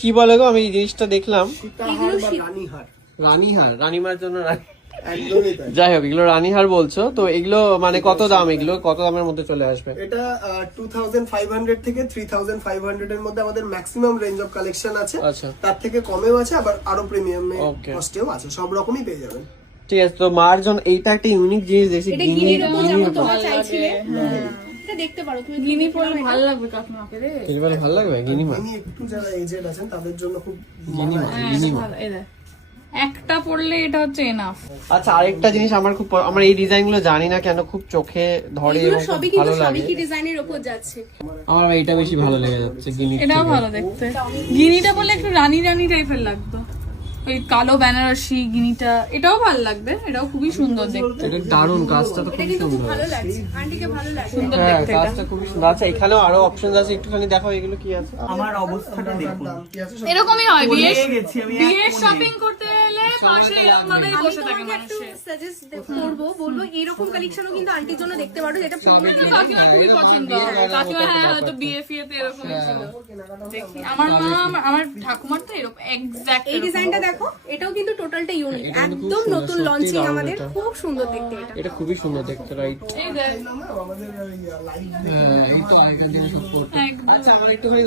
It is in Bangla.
কি বলে গো, আমি এই জিনিসটা দেখলাম রানীহার, রানীমার জন্য একদমই তাই। যাই হোক, এগুলো রানীহার বলছো তো, এগুলো মানে কত দাম, এগুলো কত দামের মধ্যে চলে আসবে? এটা 2500 থেকে 3500 এর মধ্যে আমাদের ম্যাক্সিমাম রেঞ্জ অফ কালেকশন আছে। আচ্ছা, তার থেকে কমেও আছে, আবার আরো প্রিমিয়াম Okay. কস্টেও আছে, সব রকমই পেয়ে যাবেন। ঠিক আছে। তো মার জন্য এইটা একটা ইউনিক জিনিস দেখছি, এটা গিনি গিনির উপর যেমন উপর। তোমরা চাইছিলে, এটা দেখতে পারো তুমি। গিনি পরলে ভালো লাগবে কাকিমাকে রে। গিনি বলে ভালো লাগবে, গিনি মা। ইনি একটু যারা এজেড আছেন তাদের জন্য খুব গিনি মা, হ্যাঁ, গিনি এটা মা। ভালো, এই দেখ। একটা পরলে এটা হচ্ছে এনাফ। আচ্ছা, আরেকটা জিনিস আমার খুব আমার এই ডিজাইন গুলো জানি না কেন খুব চোখে ধরে এগুলো এবং খুব সবই কিন্তু ভালো লাগে। সাবিকি ডিজাইনের উপর যাচ্ছে। আমার এইটা বেশি ভালো লেগে যাচ্ছে, গিনি। এটাও ভালো দেখতে। গিনিটা পরলে একটু রানী রানী টাইপের লাগতো, ওই কালো বেনারসি গিনিটা, এটাও ভালো লাগবে, এটাও খুবই সুন্দর দেখতে। এটা দারুণ, কাজটা তো এটা খুব কিন্তু খুব সুন্দর। ভালো লাগছে, আন্টিকে ভালো লাগছে। সুন্দর হ্যাঁ, দেখতে এটা। কাজটা খুবই সুন্দর। আচ্ছা, এখানেও আরো অপশন আছে, একটুখানি দেখো এগুলো কি আছে। আমার অবস্থাটা দেখুন, এরকমই হয় বিয়ের গেছি আমি বিয়ের শপিং করতে এলে পাশে এরকম ভাবেই আমি বসে থাকে তোমাকে একটু মানুষে। সাজেস্ট করবো, বলবো এইরকম কালেকশনও কিন্তু আন্টির জন্য দেখতে পারো, যেটা পুরোনো কিন্তু দিনের। কাকিমা খুবই পছন্দ, কাকিমা হ্যাঁ হয়তো বিয়ে ফিয়েতে এরকমই ছিল। দেখি আমার মা, আমার ঠাকুমার তো এরকম এক্স্যাক্ট এই ডিজাইনটা দেখো, এটাও কিন্তু টোটালটা ইউনিক, এটা কিন্তু খুব একদম সুন্দর, নতুন সত্যি লঞ্চিং দারুণ আমাদের, এটা। খুব সুন্দর দেখতে এটা। এটা খুবই সুন্দর দেখতে, রাইট? এই দেখ আমাদের লাইভ হ্যাঁ, এই তো আগের দিনে সব করতে। একদম। আচ্ছা, আমার একটুখানি